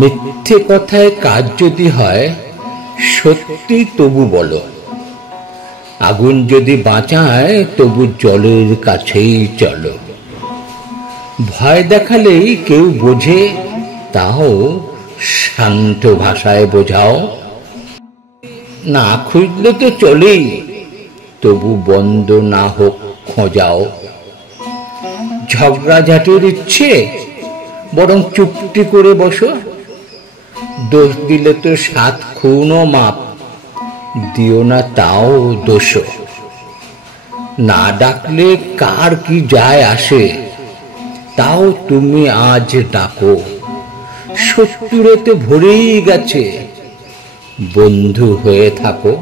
মিথ্যে কথায় কাজ যদি হয় সত্যি তবু বলো। আগুন যদি বাঁচায় তবু জলের কাছেই চলো। ভয় দেখালেই কেউ বোঝে, তাও শান্ত ভাষায় বোঝাও। না খুঁজলে তো চলেই, তবু বন্ধ না হোক খোঁজাও। ঝগড়াঝাটির ইচ্ছে বরং চুপটি করে বসো। দোষ দিলে তো 7 খুনও মাপ, দিও না তাও দোষ। না ডাকলে কার কি যায় আসে, তাও তুমি আজ ডাকো। শত্রুতে ভরেই গেছে, বন্ধু হয়ে থাকো।